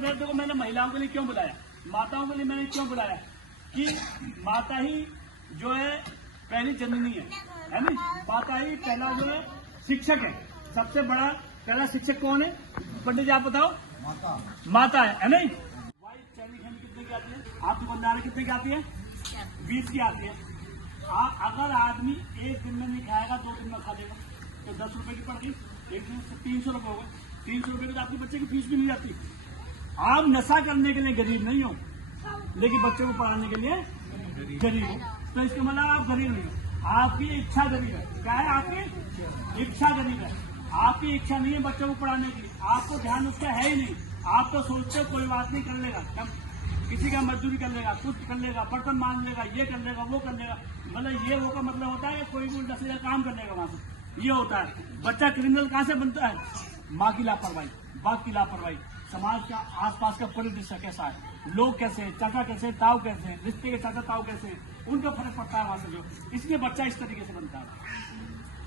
पहले देखो मैंने महिलाओं के लिए क्यों बुलाया, माताओं के लिए मैंने क्यों बुलाया कि माता ही जो है पहली जननी है नहीं? माता ही पहला जो है शिक्षक है। सबसे बड़ा पहला शिक्षक कौन है पंडित जी आप बताओ? माता है नहीं? वाइट चाइनीज हैंड कितने की आती है? आप दुकानदार कितने की आती है? 20 की आती है। अगर आदमी एक दिन में नहीं खाएगा 2 दिन में खा लेगा तो 10 रुपए की पड़ गई, एक दिन से 300 रुपए हो गए। 300 रुपए की तो आपके बच्चे की फीस भी नहीं जाती। आप नशा करने के लिए गरीब नहीं हो, लेकिन बच्चों को पढ़ाने के लिए गरीब हो, तो इसका मतलब आप गरीब नहीं हो, आपकी इच्छा गरीब है। क्या है? आपकी इच्छा गरीब है। आपकी इच्छा नहीं है बच्चों को पढ़ाने की, आपको ध्यान उसका है ही नहीं। आप तो सोचते हो कोई बात नहीं कर लेगा, किसी का मजदूरी कर लेगा, कुछ कर लेगा, बर्तन मान लेगा, ये कर लेगा, वो कर लेगा। मतलब ये वो का मतलब होता है कोई भी उल्टा सीधा काम कर लेगा वहां से, ये होता है। बच्चा क्रिमिनल कहाँ से बनता है? माँ की लापरवाही, बाप की लापरवाही, समाज का आसपास का परिदृश्य कैसा है, लोग कैसे हैं, चाचा कैसे हैं, ताऊ कैसे हैं, रिश्ते के चाचा ताऊ कैसे हैं, उनका फर्क पड़ता है वहां से जो, इसलिए बच्चा इस तरीके से बनता है।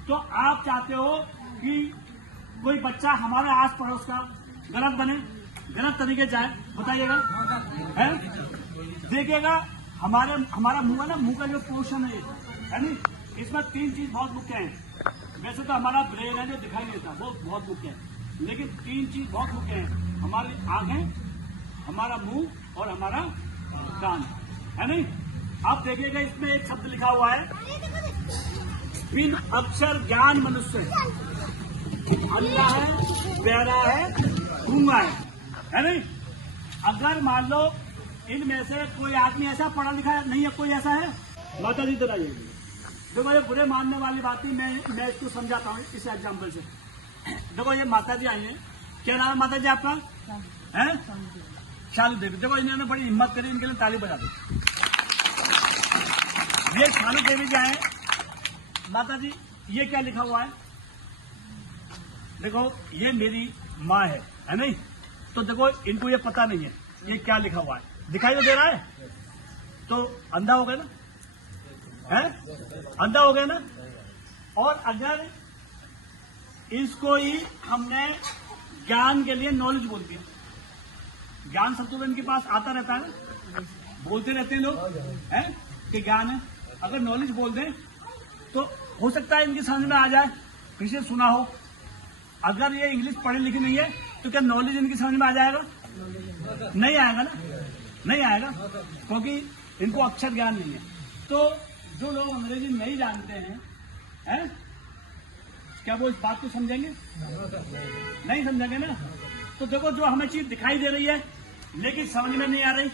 तो आप चाहते हो कि कोई बच्चा हमारे आस पड़ोस का गलत बने, गलत तरीके जाए, बताइएगा? है देखिएगा हमारा मुंह है ना, मुंह का जो पोर्शन है नहीं, इसमें 3 चीज बहुत मुख्य है। वैसे तो हमारा ब्रेन है जो दिखाई देता वो बहुत मुख्य है, लेकिन 3 चीज बहुत मुख्य है, हमारी आंखें, हमारा मुंह और हमारा कान, है नहीं? आप देखिएगा इसमें एक शब्द लिखा हुआ है, बिन अक्षर ज्ञान मनुष्य, अंधा है, बहरा है, गूंगा है नहीं? अगर मान लो इनमें से कोई आदमी ऐसा पढ़ा लिखा नहीं है, कोई ऐसा है? माता जी तरह देखो, ये बुरे मानने वाली बात ही मैं इसको समझाता हूँ इस एग्जाम्पल से। देखो ये माता जी आई हैं, क्या नाम है माता जी आपका? है शालू देवी। देखो इन्होंने बड़ी हिम्मत करी, इनके लिए ताली बजा दो। ये शालू देवी क्या है माता जी? ये क्या लिखा हुआ है? देखो ये मेरी माँ है नहीं? तो देखो इनको ये पता नहीं है ये क्या लिखा हुआ है, दिखाई तो दे रहा है, तो अंधा हो गया ना? है अंधा हो गया ना? और अगर इसको ही हमने ज्ञान के लिए नॉलेज बोल दिया, ज्ञान सब तो इनके पास आता रहता है, बोलते रहते हैं लोग हैं कि ज्ञान है। अगर नॉलेज बोल दें तो हो सकता है इनकी समझ में आ जाए, किसी ने सुना हो। अगर ये इंग्लिश पढ़ी लिखी नहीं है तो क्या नॉलेज इनकी समझ में आ जाएगा? नहीं आएगा ना, नहीं आएगा, क्योंकि इनको अक्षर ज्ञान नहीं है। तो जो लोग अंग्रेजी नहीं जानते हैं क्या वो इस बात को समझेंगे? नहीं समझेंगे ना। तो देखो जो हमें चीज दिखाई दे रही है लेकिन समझ में नहीं आ रही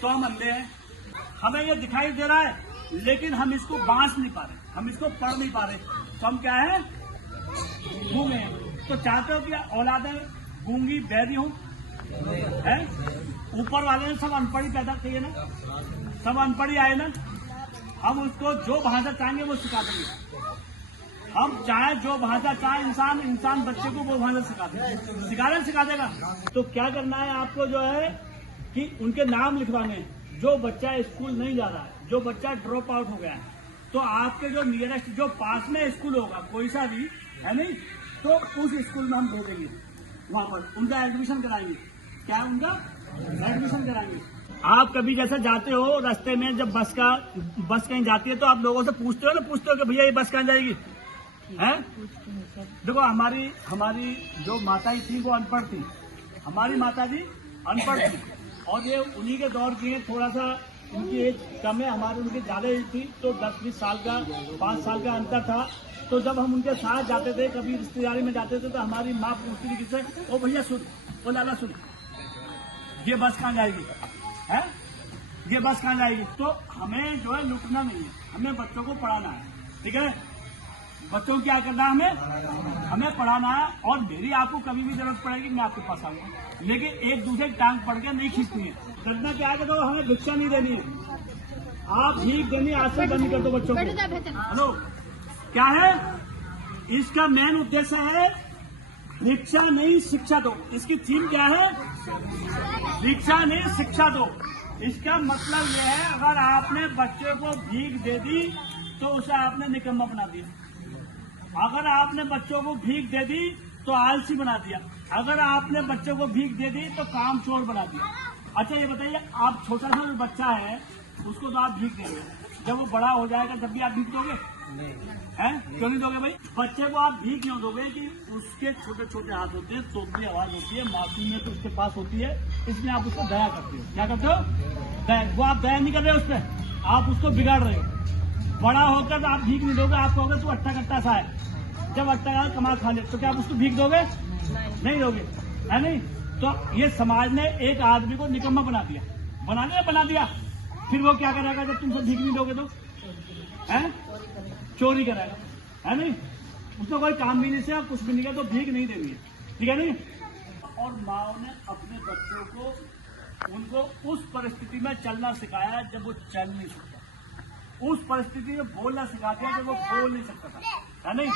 तो हम अंधे हैं। हमें ये दिखाई दे रहा है लेकिन हम इसको बांट नहीं पा रहे, हम इसको पढ़ नहीं पा रहे, तो हम क्या है? गूंगे हैं। तो चाहते हो कि औलादें गूंगी बहरी हो? है ऊपर वाले ने सब अनपढ़ ही पैदा किए ना, सब अनपढ़ ही आए ना। हम उसको जो भाषा चाहेंगे वो सिखा देंगे, हम चाहे जो भाषा चाहे इंसान बच्चे को वो भाषा सिखा देगा। तो क्या करना है आपको जो है कि उनके नाम लिखवाने हैं। जो बच्चा स्कूल नहीं जा रहा है, जो बच्चा ड्रॉप आउट हो गया है, तो आपके जो नियरेस्ट जो पास में स्कूल होगा कोई सा भी है नहीं, तो उस स्कूल में हम भेजेंगे, वहां पर उनका एडमिशन कराएंगे। क्या है? उनका एडमिशन कराएंगे। आप कभी जैसे जाते हो रास्ते में, जब बस कहीं जाती है तो आप लोगों से पूछते हो कि भैया ये बस कहाँ जाएगी? है देखो हमारी जो माता थी वो अनपढ़ थी, हमारी माता जी अनपढ़ थी, और ये उन्हीं के दौर की है। थोड़ा सा उनकी एज कम है, हमारी उनकी ज्यादा एज थी, तो 10-20 साल का 5 साल का अंतर था। तो जब हम उनके साथ जाते थे, कभी रिश्तेदारी में जाते थे, तो हमारी माँ पूछती थी किससे, ओ भैया सुन, ओ लाला सुन, ये बस कहाँ जाएगी? है ये बस कहाँ जाएगी? तो हमें जो है लुटना नहीं है, हमें बच्चों को पढ़ाना है, ठीक है? बच्चों को क्या करना है? हमें पढ़ाना है। और मेरी आपको कभी भी जरूरत पड़ेगी मैं आपके पास आऊंगा, लेकिन एक दूसरे की टांग पड़ के नहीं खींचनी है। करना क्या है? तो हमें भिक्षा नहीं देनी है, आप भीख देनी आज से बंद कर दो बच्चों को। हेलो क्या है इसका मेन उद्देश्य? है भिक्षा नहीं शिक्षा दो। इसकी थीम क्या है? भिक्षा नहीं शिक्षा दो। इसका मतलब यह है अगर आपने बच्चे को भीख दे दी तो उसे आपने निकम्मा बना दिया, अगर आपने बच्चों को भीख दे दी तो आलसी बना दिया, अगर आपने बच्चे को भीख दे दी तो काम चोर बना दिया। अच्छा ये बताइए, आप छोटा सा जो बच्चा है उसको तो आप भीख देंगे, जब वो बड़ा हो जाएगा तब भी आप भीख दोगे? हैं? क्यों नहीं दोगे भाई? बच्चे को आप भीख क्यों दोगे कि उसके छोटे छोटे हाथ होते हैं, तोतली आवाज होती है, मासूमियत उसके पास होती है, इसलिए आप उसको दया करते हो। क्या करते हो? दया। वो आप दया नहीं कर रहे हो उस पर, आप उसको बिगाड़ रहे हो। बड़ा होकर तो आप भीख नहीं दोगे, आप कहोगे तू अट्टा कट्टा सा है, जब अट्टा कमा खा ले तो क्या आप उसको भीख दोगे? नहीं दोगे, है नहीं? तो ये समाज ने एक आदमी को निकम्मा बना दिया। फिर वो क्या करेगा जब तुमसे भीख नहीं दोगे तो? है? चोरी करेगा, है नहीं? उसको कोई काम भी नहीं से कुछ भी नहीं किया तो भीख नहीं देनी है, ठीक है नहीं? और माओ ने अपने बच्चों को उनको उस परिस्थिति में चलना सिखाया जब वो चल नहीं सकता, उस परिस्थिति में बोलना सिखा दिया जब वो बोल नहीं सकता था, है नहीं?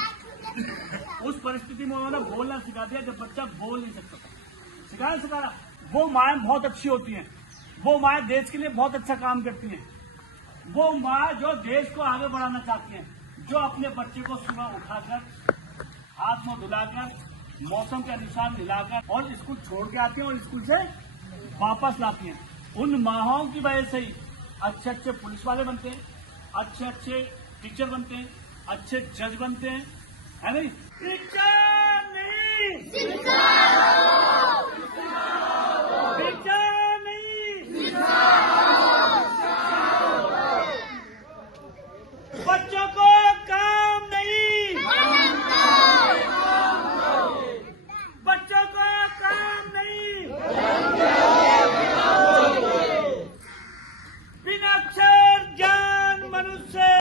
उस परिस्थिति में उन्होंने बोलना सिखा दिया जब बच्चा बोल नहीं सकता था। सिखाया। वो माएँ बहुत अच्छी होती हैं, वो माएँ देश के लिए बहुत अच्छा काम करती हैं, वो माँ जो देश को आगे बढ़ाना चाहती हैं, जो अपने बच्चे को सुबह उठाकर हाथ मुंह धुलाकर मौसम के अनुसार हिलाकर और स्कूल छोड़ के आती हैं और स्कूल से वापस लाती हैं। उन माँओं की वजह से ही अच्छे अच्छे पुलिस वाले बनते हैं, अच्छे अच्छे टीचर बनते हैं, अच्छे जज बनते हैं, है नहीं? टीचर नहीं,